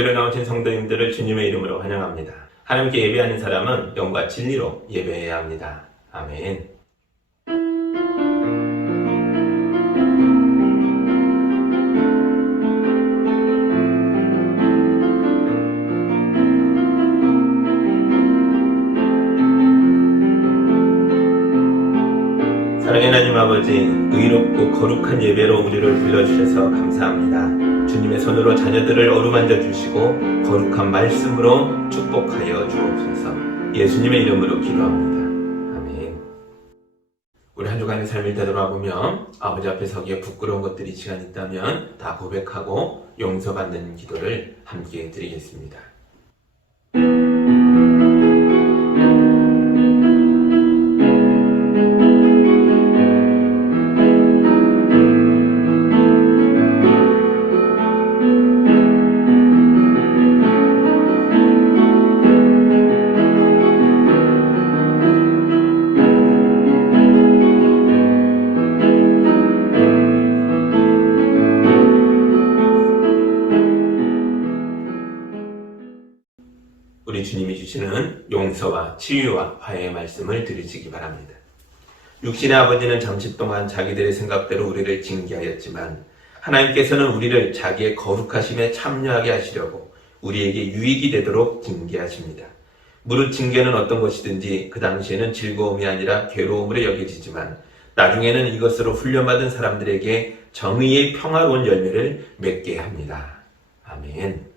예배로 나오신 성도님들을 주님의 이름으로 환영합니다. 하나님께 예배하는 사람은 영과 진리로 예배해야 합니다. 아멘. 사랑의 하나님 아버지, 의롭고 거룩한 예배로 우리를 불러주셔서 감사합니다. 주님의 손으로 자녀들을 어루만져 주시고 거룩한 말씀으로 축복하여 주옵소서. 예수님의 이름으로 기도합니다. 아멘. 우리 한 주간의 삶을 되돌아보며 아버지 앞에 서기에 부끄러운 것들이 시간 있다면 다 고백하고 용서받는 기도를 함께 드리겠습니다. 우리 주님이 주시는 용서와 치유와 화해의 말씀을 들으시기 바랍니다. 육신의 아버지는 잠시 동안 자기들의 생각대로 우리를 징계하였지만 하나님께서는 우리를 자기의 거룩하심에 참여하게 하시려고 우리에게 유익이 되도록 징계하십니다. 무릇 징계는 어떤 것이든지 그 당시에는 즐거움이 아니라 괴로움으로 여겨지지만 나중에는 이것으로 훈련받은 사람들에게 정의의 평화로운 열매를 맺게 합니다. 아멘.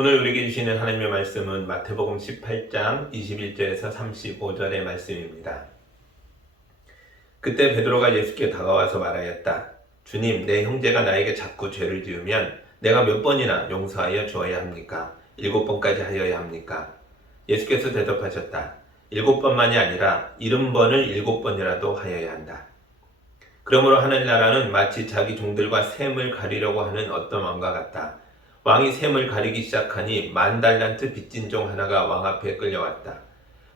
오늘 우리에게 주시는 하나님의 말씀은 마태복음 18장 21절에서 35절의 말씀입니다. 그때 베드로가 예수께 다가와서 말하였다. 주님, 내 형제가 나에게 자꾸 죄를 지으면 내가 몇 번이나 용서하여 주어야 합니까? 7번까지 하여야 합니까? 예수께서 대답하셨다. 7번만이 아니라 70번을 7번이라도 하여야 한다. 그러므로 하늘나라는 마치 자기 종들과 셈을 가리려고 하는 어떤 왕과 같다. 왕이 셈을 가리기 시작하니 10,000달란트 빚진 종 하나가 왕 앞에 끌려왔다.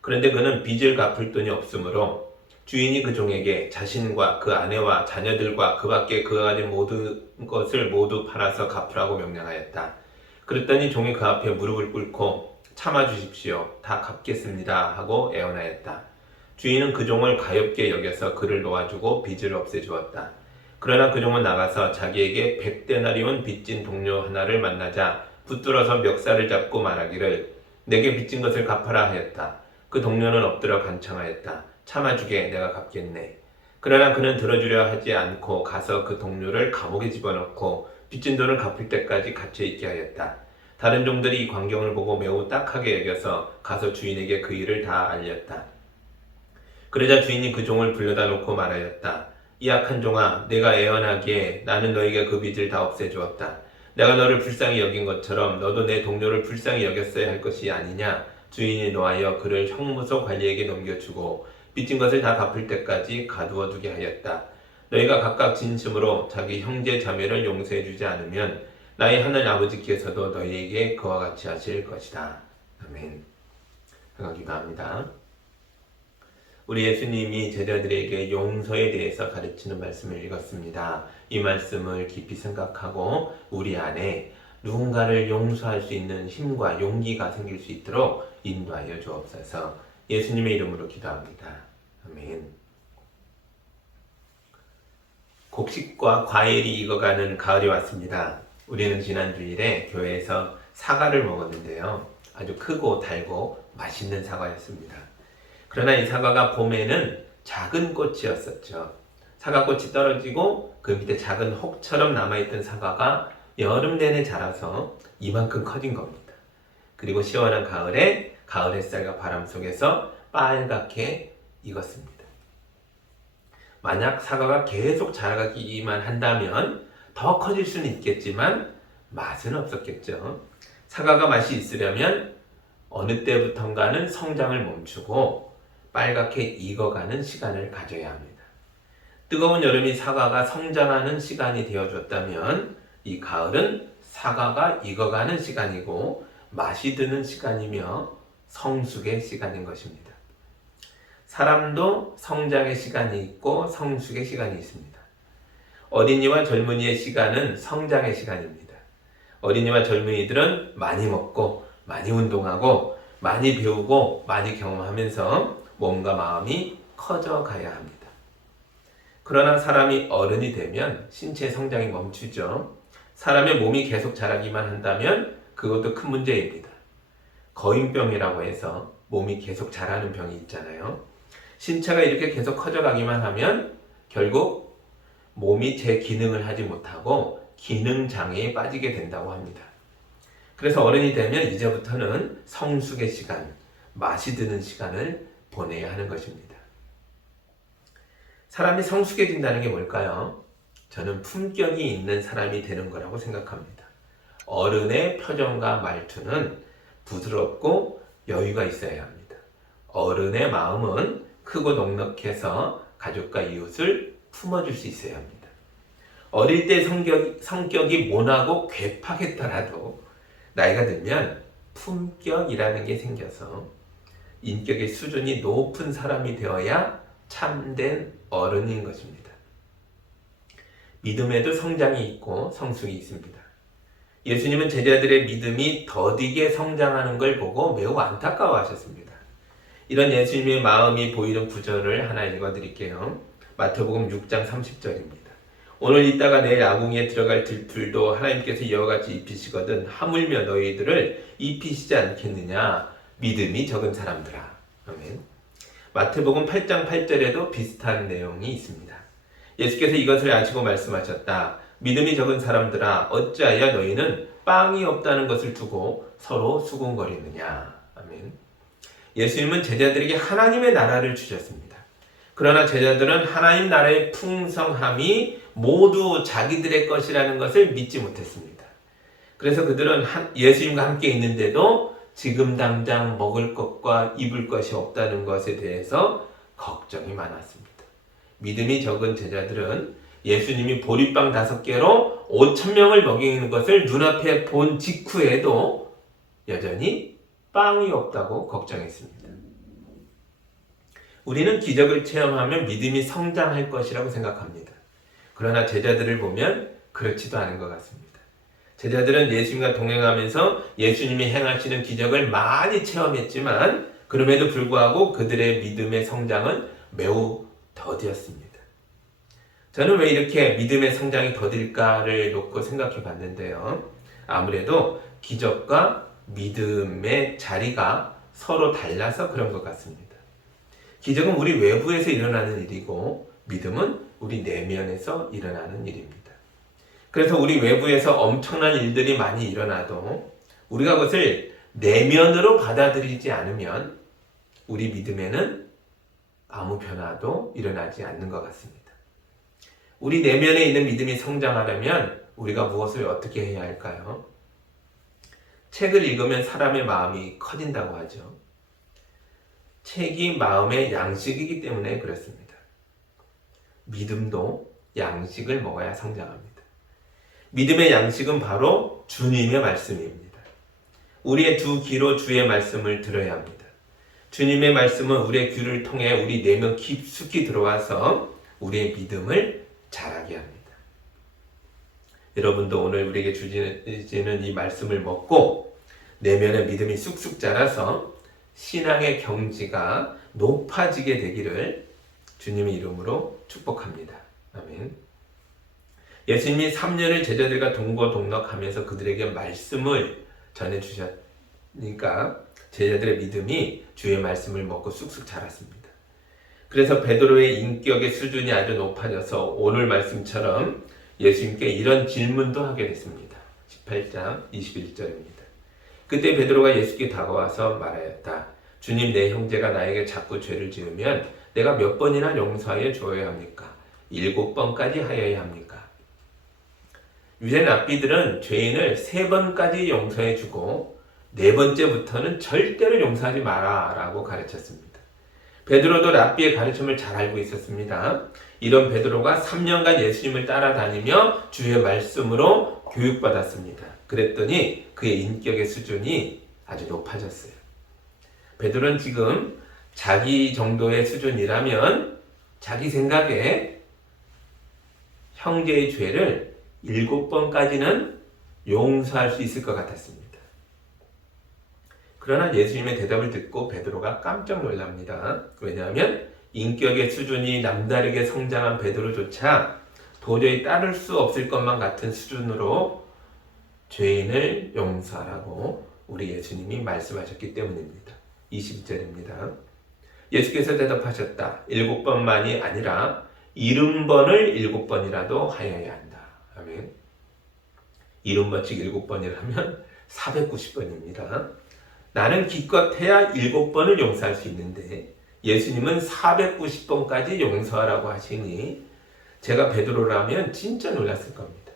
그런데 그는 빚을 갚을 돈이 없으므로 주인이 그 종에게 자신과 그 아내와 자녀들과 그 밖에 그가 가진 모든 것을 모두 팔아서 갚으라고 명령하였다. 그랬더니 종이 그 앞에 무릎을 꿇고 참아주십시오. 다 갚겠습니다. 하고 애원하였다. 주인은 그 종을 가엾게 여겨서 그를 놓아주고 빚을 없애주었다. 그러나 그 종은 나가서 자기에게 100데나리온 빚진 동료 하나를 만나자 붙들어서 멱살을 잡고 말하기를 내게 빚진 것을 갚아라 하였다. 그 동료는 엎드려 간청하였다. 참아주게 내가 갚겠네. 그러나 그는 들어주려 하지 않고 가서 그 동료를 감옥에 집어넣고 빚진 돈을 갚을 때까지 갇혀있게 하였다. 다른 종들이 이 광경을 보고 매우 딱하게 여겨서 가서 주인에게 그 일을 다 알렸다. 그러자 주인이 그 종을 불러다 놓고 말하였다. 이 악한 종아, 내가 애원하기에 나는 너에게 그 빚을 다 없애주었다. 내가 너를 불쌍히 여긴 것처럼 너도 내 동료를 불쌍히 여겼어야 할 것이 아니냐. 주인이 노하여 그를 형무소 관리에게 넘겨주고 빚진 것을 다 갚을 때까지 가두어 두게 하였다. 너희가 각각 진심으로 자기 형제 자매를 용서해 주지 않으면 나의 하늘 아버지께서도 너희에게 그와 같이 하실 것이다. 아멘. 기도합니다. 우리 예수님이 제자들에게 용서에 대해서 가르치는 말씀을 읽었습니다. 이 말씀을 깊이 생각하고 우리 안에 누군가를 용서할 수 있는 힘과 용기가 생길 수 있도록 인도하여 주옵소서. 예수님의 이름으로 기도합니다. 아멘. 곡식과 과일이 익어가는 가을이 왔습니다. 우리는 지난 주일에 교회에서 사과를 먹었는데요. 아주 크고 달고 맛있는 사과였습니다. 그러나 이 사과가 봄에는 작은 꽃이었었죠. 사과꽃이 떨어지고 그 밑에 작은 혹처럼 남아있던 사과가 여름 내내 자라서 이만큼 커진 겁니다. 그리고 시원한 가을에 가을 햇살과 바람 속에서 빨갛게 익었습니다. 만약 사과가 계속 자라기만 한다면 더 커질 수는 있겠지만 맛은 없었겠죠. 사과가 맛이 있으려면 어느 때부턴가는 성장을 멈추고 빨갛게 익어가는 시간을 가져야 합니다. 뜨거운 여름이 사과가 성장하는 시간이 되어줬다면 이 가을은 사과가 익어가는 시간이고 맛이 드는 시간이며 성숙의 시간인 것입니다. 사람도 성장의 시간이 있고 성숙의 시간이 있습니다. 어린이와 젊은이의 시간은 성장의 시간입니다. 어린이와 젊은이들은 많이 먹고 많이 운동하고 많이 배우고 많이 경험하면서 몸과 마음이 커져가야 합니다. 그러나 사람이 어른이 되면 신체 성장이 멈추죠. 사람의 몸이 계속 자라기만 한다면 그것도 큰 문제입니다. 거인병이라고 해서 몸이 계속 자라는 병이 있잖아요. 신체가 이렇게 계속 커져가기만 하면 결국 몸이 제 기능을 하지 못하고 기능장애에 빠지게 된다고 합니다. 그래서 어른이 되면 이제부터는 성숙의 시간, 맛이 드는 시간을 보내야 하는 것입니다. 사람이 성숙해진다는 게 뭘까요? 저는 품격이 있는 사람이 되는 거라고 생각합니다. 어른의 표정과 말투는 부드럽고 여유가 있어야 합니다. 어른의 마음은 크고 넉넉해서 가족과 이웃을 품어줄 수 있어야 합니다. 어릴 때 성격이 모나고 괴팍했더라도 나이가 들면 품격이라는 게 생겨서 인격의 수준이 높은 사람이 되어야 참된 어른인 것입니다. 믿음에도 성장이 있고 성숙이 있습니다. 예수님은 제자들의 믿음이 더디게 성장하는 걸 보고 매우 안타까워하셨습니다. 이런 예수님의 마음이 보이는 구절을 하나 읽어드릴게요. 마태복음 6장 30절입니다. 오늘 있다가 내일 아궁이에 들어갈 들풀도 하나님께서 이와 같이 입히시거든 하물며 너희들을 입히시지 않겠느냐. 믿음이 적은 사람들아. 아멘. 마태복음 8장 8절에도 비슷한 내용이 있습니다. 예수께서 이것을 아시고 말씀하셨다. 믿음이 적은 사람들아 어찌하여 너희는 빵이 없다는 것을 두고 서로 수군거리느냐. 아멘. 예수님은 제자들에게 하나님의 나라를 주셨습니다. 그러나 제자들은 하나님 나라의 풍성함이 모두 자기들의 것이라는 것을 믿지 못했습니다. 그래서 그들은 예수님과 함께 있는데도 지금 당장 먹을 것과 입을 것이 없다는 것에 대해서 걱정이 많았습니다. 믿음이 적은 제자들은 예수님이 보리빵 5개로 5,000명을 먹이는 것을 눈앞에 본 직후에도 여전히 빵이 없다고 걱정했습니다. 우리는 기적을 체험하면 믿음이 성장할 것이라고 생각합니다. 그러나 제자들을 보면 그렇지도 않은 것 같습니다. 제자들은 예수님과 동행하면서 예수님이 행하시는 기적을 많이 체험했지만 그럼에도 불구하고 그들의 믿음의 성장은 매우 더디었습니다. 저는 왜 이렇게 믿음의 성장이 더딜까를 놓고 생각해 봤는데요. 아무래도 기적과 믿음의 자리가 서로 달라서 그런 것 같습니다. 기적은 우리 외부에서 일어나는 일이고 믿음은 우리 내면에서 일어나는 일입니다. 그래서 우리 외부에서 엄청난 일들이 많이 일어나도 우리가 그것을 내면으로 받아들이지 않으면 우리 믿음에는 아무 변화도 일어나지 않는 것 같습니다. 우리 내면에 있는 믿음이 성장하려면 우리가 무엇을 어떻게 해야 할까요? 책을 읽으면 사람의 마음이 커진다고 하죠. 책이 마음의 양식이기 때문에 그렇습니다. 믿음도 양식을 먹어야 성장합니다. 믿음의 양식은 바로 주님의 말씀입니다. 우리의 두 귀로 주의 말씀을 들어야 합니다. 주님의 말씀은 우리의 귀를 통해 우리 내면 깊숙이 들어와서 우리의 믿음을 자라게 합니다. 여러분도 오늘 우리에게 주시는 이 말씀을 먹고 내면의 믿음이 쑥쑥 자라서 신앙의 경지가 높아지게 되기를 주님의 이름으로 축복합니다. 아멘. 예수님이 3년을 제자들과 동거동락하면서 그들에게 말씀을 전해주셨으니까 제자들의 믿음이 주의 말씀을 먹고 쑥쑥 자랐습니다. 그래서 베드로의 인격의 수준이 아주 높아져서 오늘 말씀처럼 예수님께 이런 질문도 하게 됐습니다. 18장 21절입니다. 그때 베드로가 예수께 다가와서 말하였다. 주님, 내 형제가 나에게 자꾸 죄를 지으면 내가 몇 번이나 용서하여 주어야 합니까? 7번까지 하여야 합니까? 유대 랍비들은 죄인을 3번까지 용서해주고 4번째부터는 절대로 용서하지 마라 라고 가르쳤습니다. 베드로도 랍비의 가르침을 잘 알고 있었습니다. 이런 베드로가 3년간 예수님을 따라다니며 주의 말씀으로 교육받았습니다. 그랬더니 그의 인격의 수준이 아주 높아졌어요. 베드로는 지금 자기 정도의 수준이라면 자기 생각에 형제의 죄를 7번까지는 용서할 수 있을 것 같았습니다. 그러나 예수님의 대답을 듣고 베드로가 깜짝 놀랍니다. 왜냐하면 인격의 수준이 남다르게 성장한 베드로조차 도저히 따를 수 없을 것만 같은 수준으로 죄인을 용서하라고 우리 예수님이 말씀하셨기 때문입니다. 20절입니다. 예수께서 대답하셨다. 7번만이 아니라 70번을 7번이라도 하여야 한다. 아멘. 70번씩 7번이라면 490번입니다. 나는 기껏해야 7번을 용서할 수 있는데 예수님은 490번까지 용서하라고 하시니 제가 베드로라면 진짜 놀랐을 겁니다.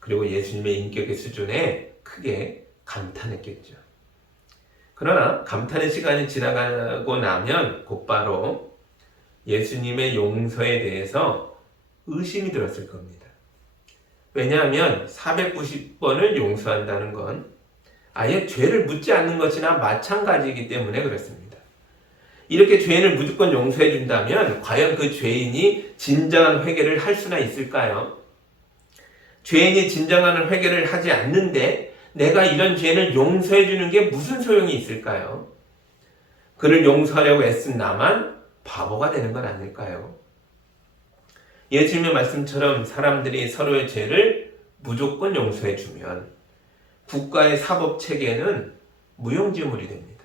그리고 예수님의 인격의 수준에 크게 감탄했겠죠. 그러나 감탄의 시간이 지나가고 나면 곧바로 예수님의 용서에 대해서 의심이 들었을 겁니다. 왜냐하면 490번을 용서한다는 건 아예 죄를 묻지 않는 것이나 마찬가지이기 때문에 그렇습니다. 이렇게 죄인을 무조건 용서해 준다면 과연 그 죄인이 진정한 회개를 할 수나 있을까요? 죄인이 진정한 회개를 하지 않는데 내가 이런 죄인을 용서해 주는 게 무슨 소용이 있을까요? 그를 용서하려고 애쓴 나만 바보가 되는 건 아닐까요? 예수님의 말씀처럼 사람들이 서로의 죄를 무조건 용서해 주면 국가의 사법 체계는 무용지물이 됩니다.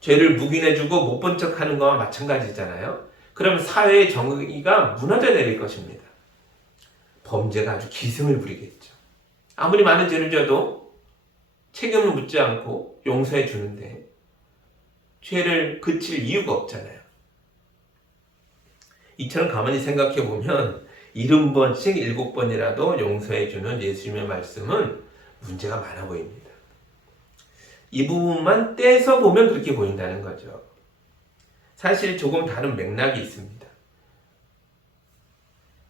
죄를 묵인해주고 못 본 척하는 것과 마찬가지잖아요. 그럼 사회의 정의가 무너져 내릴 것입니다. 범죄가 아주 기승을 부리겠죠. 아무리 많은 죄를 져도 책임을 묻지 않고 용서해 주는데 죄를 그칠 이유가 없잖아요. 이처럼 가만히 생각해 보면 70번씩 7번이라도 용서해주는 예수님의 말씀은 문제가 많아 보입니다. 이 부분만 떼서 보면 그렇게 보인다는 거죠. 사실 조금 다른 맥락이 있습니다.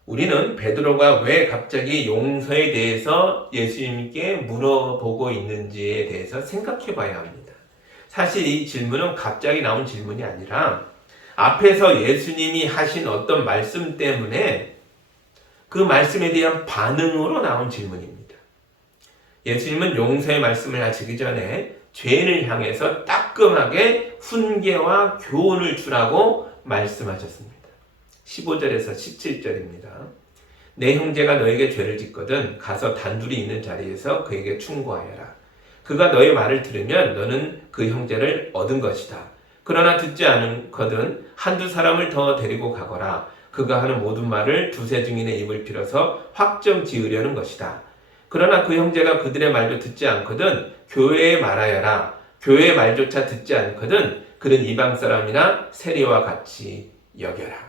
우리는 베드로가 왜 갑자기 용서에 대해서 예수님께 물어보고 있는지에 대해서 생각해 봐야 합니다. 사실 이 질문은 갑자기 나온 질문이 아니라 앞에서 예수님이 하신 어떤 말씀 때문에 그 말씀에 대한 반응으로 나온 질문입니다. 예수님은 용서의 말씀을 하시기 전에 죄인을 향해서 따끔하게 훈계와 교훈을 주라고 말씀하셨습니다. 15절에서 17절입니다. 내 형제가 너에게 죄를 짓거든 가서 단둘이 있는 자리에서 그에게 충고하여라. 그가 너의 말을 들으면 너는 그 형제를 얻은 것이다. 그러나 듣지 않거든 한두 사람을 더 데리고 가거라. 그가 하는 모든 말을 두세 증인의 입을 빌어서 확정 지으려는 것이다. 그러나 그 형제가 그들의 말도 듣지 않거든 교회에 말하여라. 교회의 말조차 듣지 않거든 그는 이방 사람이나 세리와 같이 여겨라.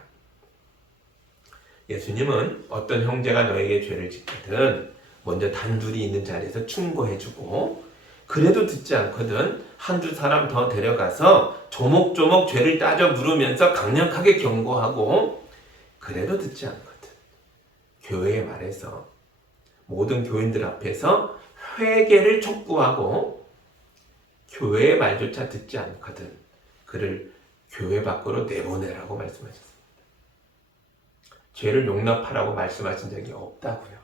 예수님은 어떤 형제가 너에게 죄를 짓거든 먼저 단둘이 있는 자리에서 충고해주고 그래도 듣지 않거든 한두 사람 더 데려가서 조목조목 죄를 따져 물으면서 강력하게 경고하고 그래도 듣지 않거든 교회의 말에서 모든 교인들 앞에서 회개를 촉구하고 교회의 말조차 듣지 않거든 그를 교회 밖으로 내보내라고 말씀하셨습니다. 죄를 용납하라고 말씀하신 적이 없다고요.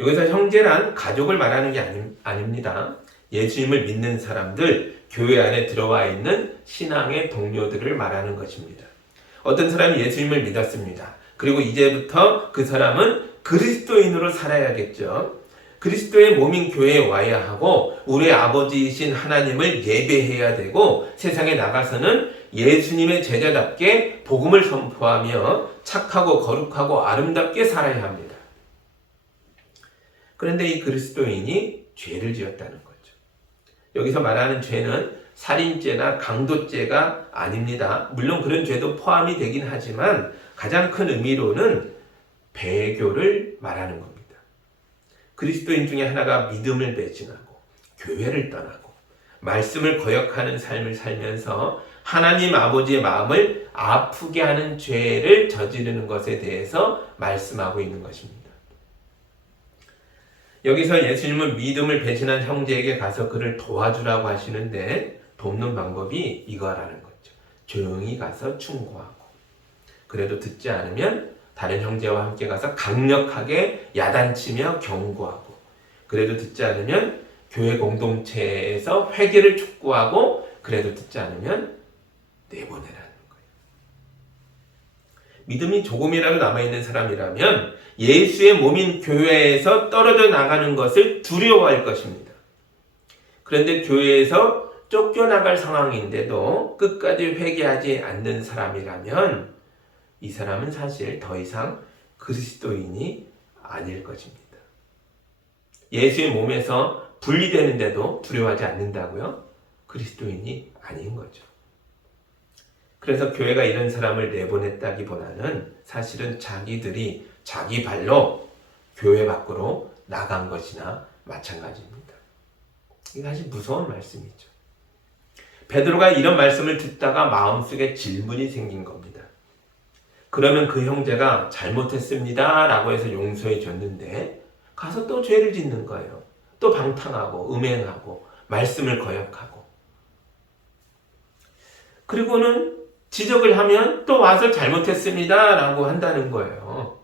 여기서 형제란 가족을 말하는 게 아닙니다. 예수님을 믿는 사람들, 교회 안에 들어와 있는 신앙의 동료들을 말하는 것입니다. 어떤 사람이 예수님을 믿었습니다. 그리고 이제부터 그 사람은 그리스도인으로 살아야겠죠. 그리스도의 몸인 교회에 와야 하고 우리의 아버지이신 하나님을 예배해야 되고 세상에 나가서는 예수님의 제자답게 복음을 선포하며 착하고 거룩하고 아름답게 살아야 합니다. 그런데 이 그리스도인이 죄를 지었다는 거죠. 여기서 말하는 죄는 살인죄나 강도죄가 아닙니다. 물론 그런 죄도 포함이 되긴 하지만 가장 큰 의미로는 배교를 말하는 겁니다. 그리스도인 중에 하나가 믿음을 배신하고 교회를 떠나고 말씀을 거역하는 삶을 살면서 하나님 아버지의 마음을 아프게 하는 죄를 저지르는 것에 대해서 말씀하고 있는 것입니다. 여기서 예수님은 믿음을 배신한 형제에게 가서 그를 도와주라고 하시는데 돕는 방법이 이거라는 거죠. 조용히 가서 충고하고 그래도 듣지 않으면 다른 형제와 함께 가서 강력하게 야단치며 경고하고 그래도 듣지 않으면 교회 공동체에서 회개를 촉구하고 그래도 듣지 않으면 내보내라는 거예요. 믿음이 조금이라도 남아있는 사람이라면 예수의 몸인 교회에서 떨어져 나가는 것을 두려워할 것입니다. 그런데 교회에서 쫓겨나갈 상황인데도 끝까지 회개하지 않는 사람이라면 이 사람은 사실 더 이상 그리스도인이 아닐 것입니다. 예수의 몸에서 분리되는데도 두려워하지 않는다고요? 그리스도인이 아닌 거죠. 그래서 교회가 이런 사람을 내보냈다기보다는 사실은 자기들이 자기 발로 교회 밖으로 나간 것이나 마찬가지입니다. 이게 사실 무서운 말씀이죠. 베드로가 이런 말씀을 듣다가 마음속에 질문이 생긴 겁니다. 그러면 그 형제가 잘못했습니다 라고 해서 용서해 줬는데 가서 또 죄를 짓는 거예요. 또 방탕하고 음행하고 말씀을 거역하고 그리고는 지적을 하면 또 와서 잘못했습니다 라고 한다는 거예요.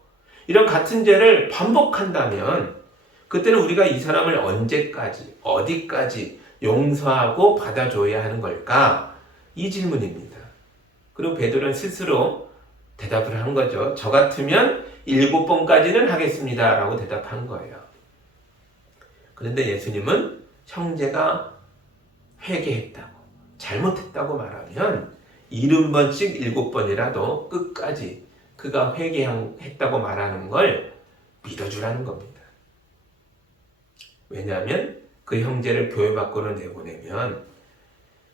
이런 같은 죄를 반복한다면 그때는 우리가 이 사람을 언제까지 어디까지 용서하고 받아줘야 하는 걸까? 이 질문입니다. 그리고 베드로는 스스로 대답을 한 거죠. 저 같으면 7번까지는 하겠습니다 라고 대답한 거예요. 그런데 예수님은 형제가 회개했다고 잘못했다고 말하면 70번씩 7번이라도 끝까지 그가 회개했다고 말하는 걸 믿어주라는 겁니다. 왜냐하면 그 형제를 교회 밖으로 내보내면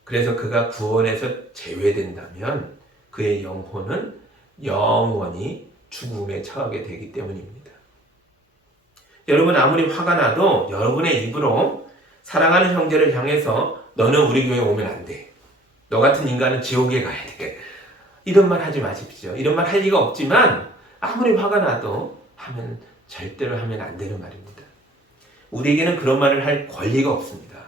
그래서 그가 구원에서 제외된다면 그의 영혼은 영원히 죽음에 처하게 되기 때문입니다. 여러분 아무리 화가 나도 여러분의 입으로 사랑하는 형제를 향해서 너는 우리 교회에 오면 안 돼. 너 같은 인간은 지옥에 가야 돼. 이런 말 하지 마십시오. 이런 말 할 리가 없지만 아무리 화가 나도 절대로 하면 안 되는 말입니다. 우리에게는 그런 말을 할 권리가 없습니다.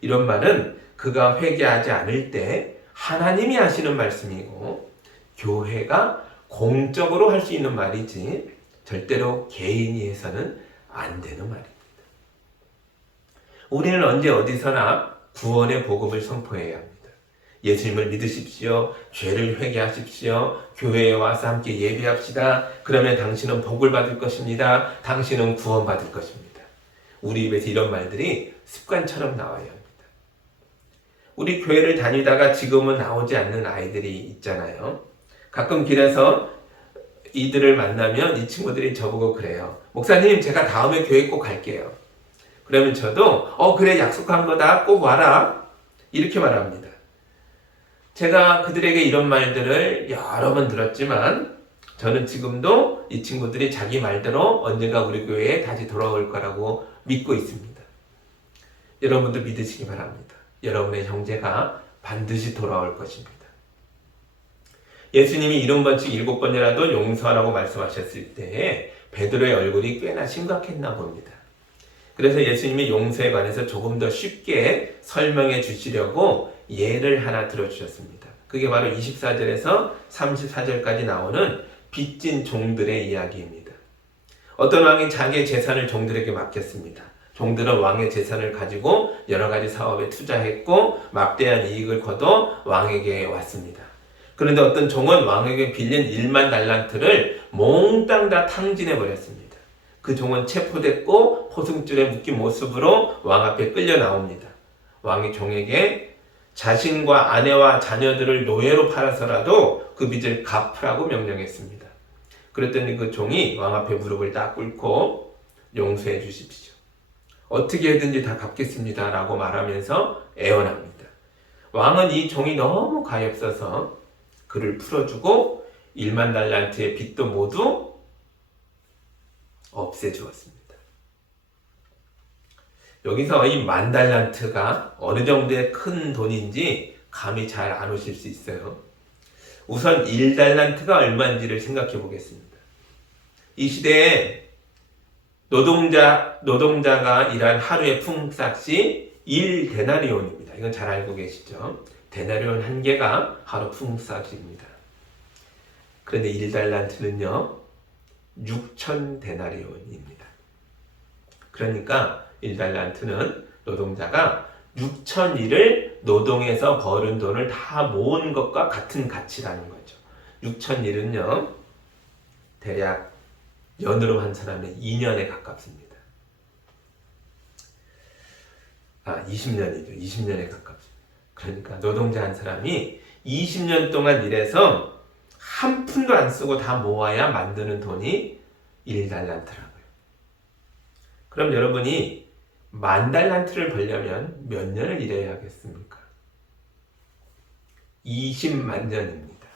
이런 말은 그가 회개하지 않을 때 하나님이 하시는 말씀이고 교회가 공적으로 할 수 있는 말이지 절대로 개인이 해서는 안 되는 말입니다. 우리는 언제 어디서나 구원의 복음을 선포해야 합니다. 예수님을 믿으십시오. 죄를 회개하십시오. 교회에 와서 함께 예배합시다. 그러면 당신은 복을 받을 것입니다. 당신은 구원받을 것입니다. 우리 입에서 이런 말들이 습관처럼 나와야 합니다. 우리 교회를 다니다가 지금은 나오지 않는 아이들이 있잖아요. 가끔 길에서 이들을 만나면 이 친구들이 저보고 그래요. 목사님, 제가 다음에 교회 꼭 갈게요. 그러면 저도 그래, 약속한 거다. 꼭 와라. 이렇게 말합니다. 제가 그들에게 이런 말들을 여러 번 들었지만 저는 지금도 이 친구들이 자기 말대로 언젠가 우리 교회에 다시 돌아올 거라고 믿고 있습니다. 여러분도 믿으시기 바랍니다. 여러분의 형제가 반드시 돌아올 것입니다. 예수님이 70번씩 7번이라도 용서하라고 말씀하셨을 때 베드로의 얼굴이 꽤나 심각했나 봅니다. 그래서 예수님이 용서에 관해서 조금 더 쉽게 설명해 주시려고 예를 하나 들어주셨습니다. 그게 바로 24절에서 34절까지 나오는 빚진 종들의 이야기입니다. 어떤 왕이 자기의 재산을 종들에게 맡겼습니다. 종들은 왕의 재산을 가지고 여러 가지 사업에 투자했고 막대한 이익을 거둬 왕에게 왔습니다. 그런데 어떤 종은 왕에게 빌린 1만 달란트를 몽땅 다 탕진해 버렸습니다. 그 종은 체포됐고 포승줄에 묶인 모습으로 왕 앞에 끌려 나옵니다. 왕이 종에게 자신과 아내와 자녀들을 노예로 팔아서라도 그 빚을 갚으라고 명령했습니다. 그랬더니 그 종이 왕 앞에 무릎을 딱 꿇고 용서해 주십시오. 어떻게든지 다 갚겠습니다 라고 말하면서 애원합니다. 왕은 이 종이 너무 가엾어서 그를 풀어주고 1만 달란트의 빚도 모두 없애주었습니다. 여기서 이 1만 달란트가 어느 정도의 큰 돈인지 감이 잘 안 오실 수 있어요. 우선 1달란트가 얼마인지를 생각해 보겠습니다. 이 시대에 노동자가 일한 하루의 품삯이 1데나리온입니다. 이건 잘 알고 계시죠? 데나리온 한 개가 하루 품삯입니다. 그런데 1달란트는요 6,000데나리온입니다. 그러니까 1달란트는 노동자가 6,000일을 노동해서 벌은 돈을 다 모은 것과 같은 가치라는 거죠. 6,000일은요 대략 연으로 한 사람의 2년에 가깝습니다. 20년이죠. 20년에 가깝습니다. 그러니까 노동자 한 사람이 20년 동안 일해서 한 푼도 안 쓰고 다 모아야 만드는 돈이 1달란트라고요. 그럼 여러분이 10,000달란트를 벌려면 몇 년을 일해야 하겠습니까? 20만 년입니다.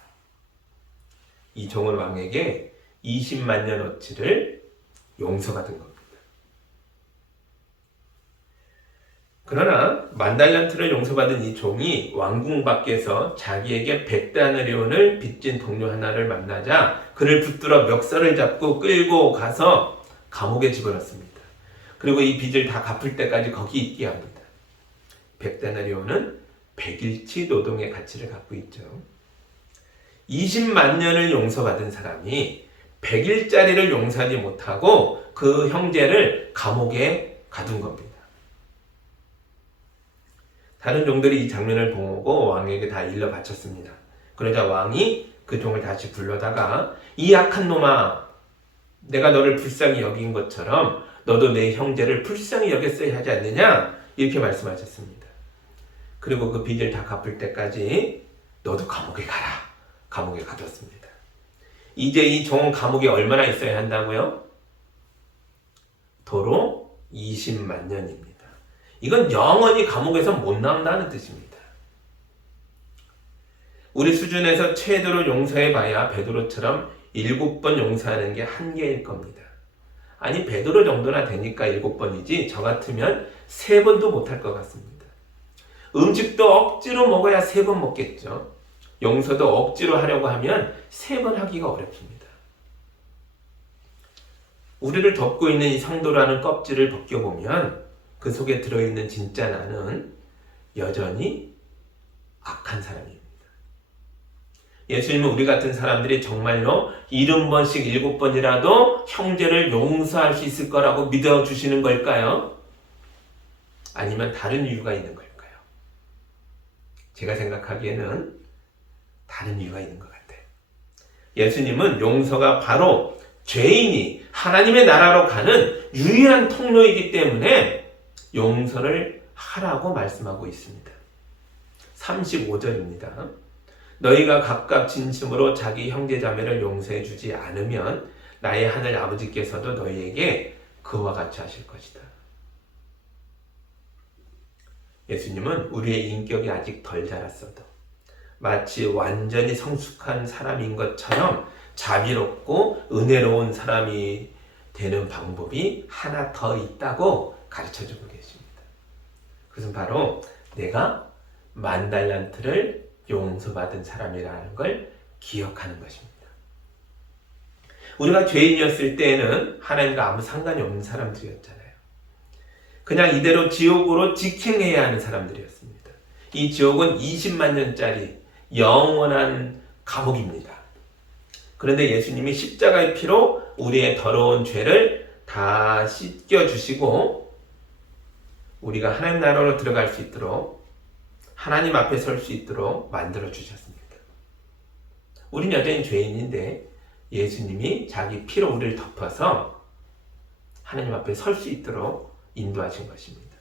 이 종은 왕에게 20만 년어치를 용서받은 겁니다. 그러나 10,000달란트를 용서받은 이 종이 왕궁 밖에서 자기에게 100데나리온을 빚진 동료 하나를 만나자 그를 붙들어 멱살을 잡고 끌고 가서 감옥에 집어넣습니다. 그리고 이 빚을 다 갚을 때까지 거기 있게 합니다. 100데나리온은 100일치 노동의 가치를 갖고 있죠. 20만 년을 용서받은 사람이 100일짜리를 용서하지 못하고 그 형제를 감옥에 가둔 겁니다. 다른 종들이 이 장면을 보고 왕에게 다 일러 바쳤습니다. 그러자 왕이 그 종을 다시 불러다가 이 악한 놈아, 내가 너를 불쌍히 여긴 것처럼 너도 내 형제를 불쌍히 여겼어야 하지 않느냐? 이렇게 말씀하셨습니다. 그리고 그 빚을 다 갚을 때까지 너도 감옥에 가라. 감옥에 가뒀습니다. 이제 이 종은 감옥에 얼마나 있어야 한다고요? 도로 20만 년입니다. 이건 영원히 감옥에서 못 나온다는 뜻입니다. 우리 수준에서 최대로 용서해봐야 베드로처럼 7번 용서하는 게 한계일 겁니다. 아니 베드로 정도나 되니까 7번이지 저 같으면 3번도 못할 것 같습니다. 음식도 억지로 먹어야 3번 먹겠죠. 용서도 억지로 하려고 하면 3번 하기가 어렵습니다. 우리를 덮고 있는 이 성도라는 껍질을 벗겨보면 그 속에 들어있는 진짜 나는 여전히 악한 사람입니다. 예수님은 우리 같은 사람들이 정말로 70번씩 7번이라도 형제를 용서할 수 있을 거라고 믿어주시는 걸까요? 아니면 다른 이유가 있는 걸까요? 제가 생각하기에는 다른 이유가 있는 것 같아요. 예수님은 용서가 바로 죄인이 하나님의 나라로 가는 유일한 통로이기 때문에 용서를 하라고 말씀하고 있습니다. 35절입니다. 너희가 각각 진심으로 자기 형제자매를 용서해 주지 않으면 나의 하늘 아버지께서도 너희에게 그와 같이 하실 것이다. 예수님은 우리의 인격이 아직 덜 자랐어도 마치 완전히 성숙한 사람인 것처럼 자비롭고 은혜로운 사람이 되는 방법이 하나 더 있다고 가르쳐주고 계십니다. 그것은 바로 내가 10,000달란트를 용서받은 사람이라는 걸 기억하는 것입니다. 우리가 죄인이었을 때에는 하나님과 아무 상관이 없는 사람들이었잖아요. 그냥 이대로 지옥으로 직행해야 하는 사람들이었습니다. 이 지옥은 20만 년짜리 영원한 감옥입니다. 그런데 예수님이 십자가의 피로 우리의 더러운 죄를 다 씻겨주시고 우리가 하나님 나라로 들어갈 수 있도록 하나님 앞에 설 수 있도록 만들어 주셨습니다. 우린 여전히 죄인인데 예수님이 자기 피로 우리를 덮어서 하나님 앞에 설 수 있도록 인도하신 것입니다.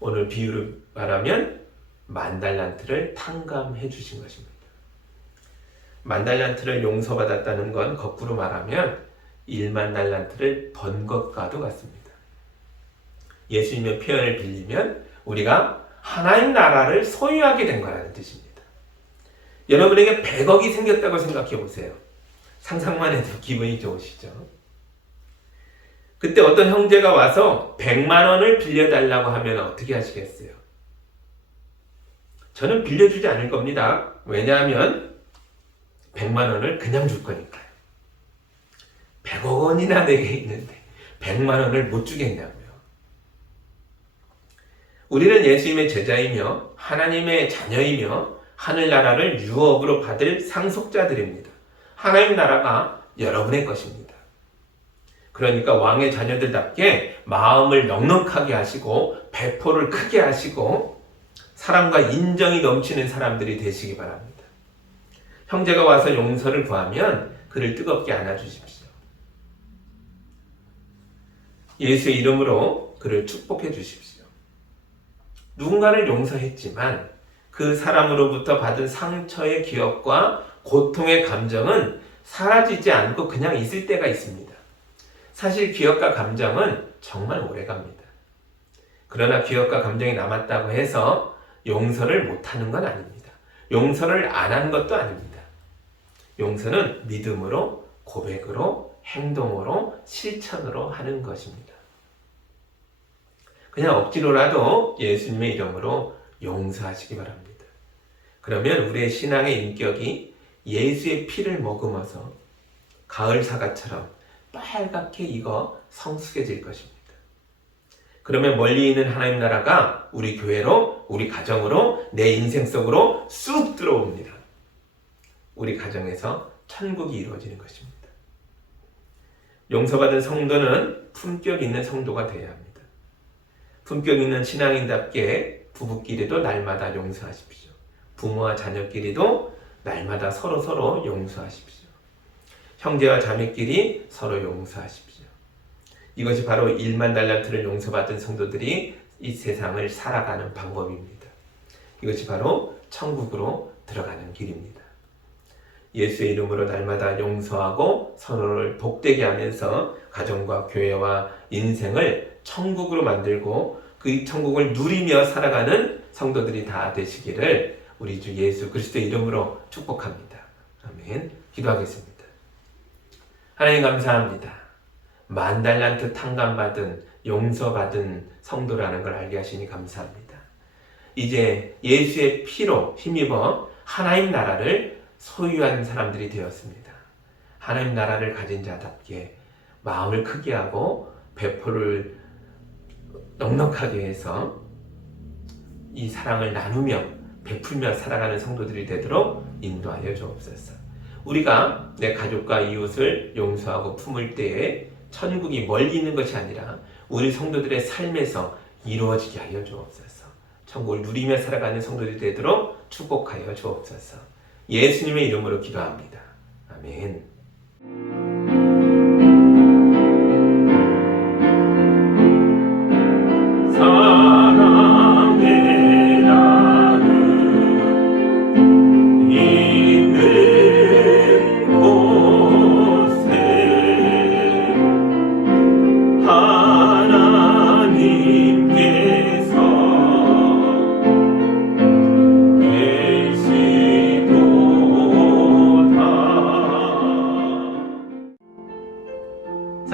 오늘 비유를 말하면 10,000달란트를 탕감해 주신 것입니다. 10,000달란트를 용서받았다는 건 거꾸로 말하면 10,000,000달란트를 번 것과도 같습니다. 예수님의 표현을 빌리면 우리가 하나님 나라를 소유하게 된 거라는 뜻입니다. 여러분에게 100억이 생겼다고 생각해 보세요. 상상만 해도 기분이 좋으시죠? 그때 어떤 형제가 와서 100만 원을 빌려달라고 하면 어떻게 하시겠어요? 저는 빌려주지 않을 겁니다. 왜냐하면 100만 원을 그냥 줄 거니까요. 100억 원이나 내게 있는데 100만 원을 못 주겠냐고요. 우리는 예수님의 제자이며 하나님의 자녀이며 하늘나라를 유업으로 받을 상속자들입니다. 하나님 나라가 여러분의 것입니다. 그러니까 왕의 자녀들답게 마음을 넉넉하게 하시고 배포를 크게 하시고 사랑과 인정이 넘치는 사람들이 되시기 바랍니다. 형제가 와서 용서를 구하면 그를 뜨겁게 안아주십시오. 예수의 이름으로 그를 축복해 주십시오. 누군가를 용서했지만 그 사람으로부터 받은 상처의 기억과 고통의 감정은 사라지지 않고 그냥 있을 때가 있습니다. 사실 기억과 감정은 정말 오래갑니다. 그러나 기억과 감정이 남았다고 해서 용서를 못하는 건 아닙니다. 용서를 안 한 것도 아닙니다. 용서는 믿음으로, 고백으로, 행동으로, 실천으로 하는 것입니다. 그냥 억지로라도 예수님의 이름으로 용서하시기 바랍니다. 그러면 우리의 신앙의 인격이 예수의 피를 머금어서 가을 사과처럼 빨갛게 익어 성숙해질 것입니다. 그러면 멀리 있는 하나님 나라가 우리 교회로, 우리 가정으로, 내 인생 속으로 쑥 들어옵니다. 우리 가정에서 천국이 이루어지는 것입니다. 용서받은 성도는 품격 있는 성도가 되어야 합니다. 품격 있는 신앙인답게 부부끼리도 날마다 용서하십시오. 부모와 자녀끼리도 날마다 서로 용서하십시오. 형제와 자매끼리 서로 용서하십시오. 이것이 바로 10,000,000달란트를 용서받은 성도들이 이 세상을 살아가는 방법입니다. 이것이 바로 천국으로 들어가는 길입니다. 예수의 이름으로 날마다 용서하고 서로를 복되게 하면서 가정과 교회와 인생을 천국으로 만들고 그 천국을 누리며 살아가는 성도들이 다 되시기를 우리 주 예수 그리스도의 이름으로 축복합니다. 아멘. 기도하겠습니다. 하나님 감사합니다. 만달란트 탕감받은 용서받은 성도라는 걸 알게 하시니 감사합니다. 이제 예수의 피로 힘입어 하나님 나라를 소유한 사람들이 되었습니다. 하나님 나라를 가진 자답게 마음을 크게 하고 배포를 넉넉하게 해서 이 사랑을 나누며 베풀며 살아가는 성도들이 되도록 인도하여 주옵소서. 우리가 내 가족과 이웃을 용서하고 품을 때에 천국이 멀리 있는 것이 아니라 우리 성도들의 삶에서 이루어지게 하여 주옵소서. 천국을 누리며 살아가는 성도들이 되도록 축복하여 주옵소서. 예수님의 이름으로 기도합니다. 아멘.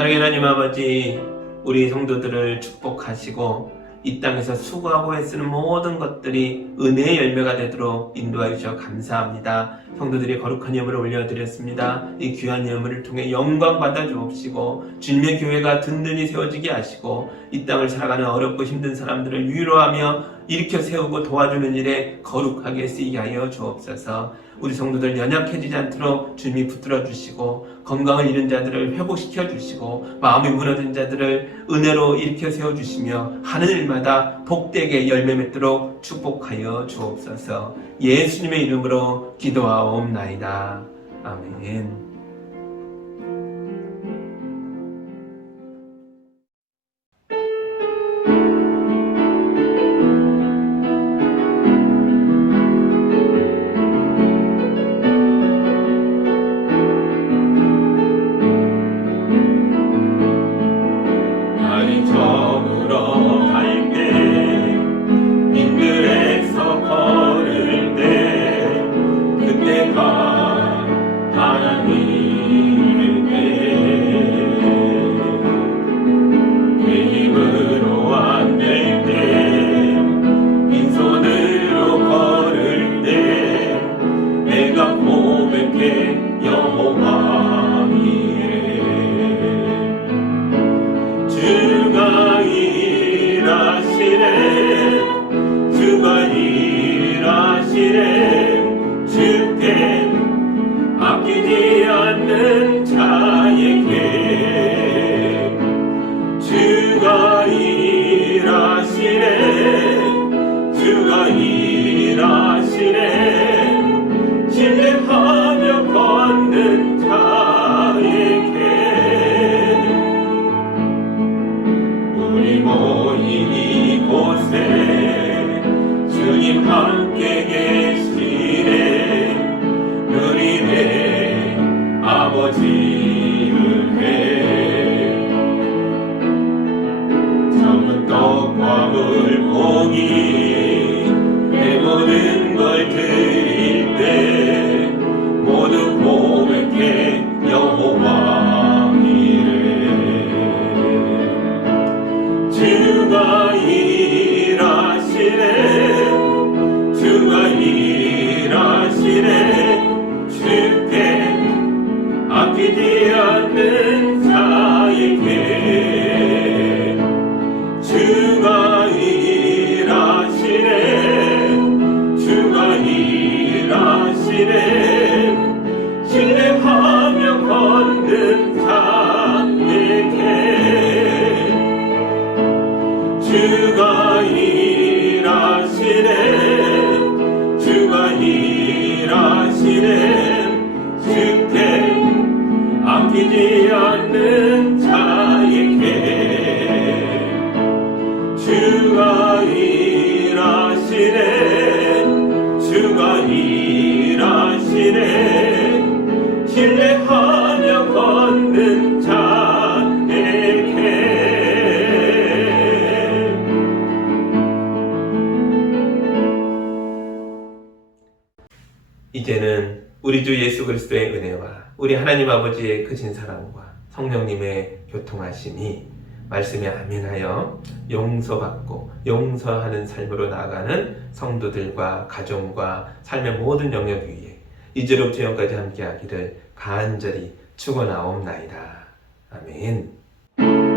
사랑의 하나님 아버지, 우리 성도들을 축복하시고 이 땅에서 수고하고 애쓰는 모든 것들이 은혜의 열매가 되도록 인도하여 주셔서 감사합니다. 성도들이 거룩한 예물을 올려드렸습니다. 이 귀한 예물을 통해 영광 받아 주옵시고 주님의 교회가 든든히 세워지게 하시고 이 땅을 살아가는 어렵고 힘든 사람들을 위로하며 일으켜 세우고 도와주는 일에 거룩하게 쓰이게 하여 주옵소서. 우리 성도들 연약해지지 않도록 주님이 붙들어 주시고 건강을 잃은 자들을 회복시켜 주시고 마음이 무너진 자들을 은혜로 일으켜 세워 주시며 하는 일마다 복되게 열매 맺도록 축복하여 주옵소서. 예수님의 이름으로 기도하옵나이다. 아멘. 아끼지 않는 자에게 주가 일하시네 신뢰하며 걷는 자에게 우리 모인 이곳에 주님 함께 계시네 누리네 아버지 은혜 적은 떡과 물고기 내 모든 걸 드릴 때 모두 고백해 여호와 이래 주가 일하시네 주가 일하시네 주께 아끼지 않는 자에게 주가 일하시네 주가 일하시네 신뢰하며 걷는 자에게 주가 일하시네 주가 일하시네 주께 아끼지 않는 자에게 주가 일하시네 주가 일하시네 신뢰하며 걷는 자에게 이제는 우리 주 예수 그리스도의 은혜와 우리 하나님 아버지의 크신 사랑과 성령님의 교통하심이 말씀에 아멘하여 용서받고 용서하는 삶으로 나아가는 성도들과 가정과 삶의 모든 영역 위에 이제로부터 영까지 함께하기를 간절히 축원하옵나이다. 아멘.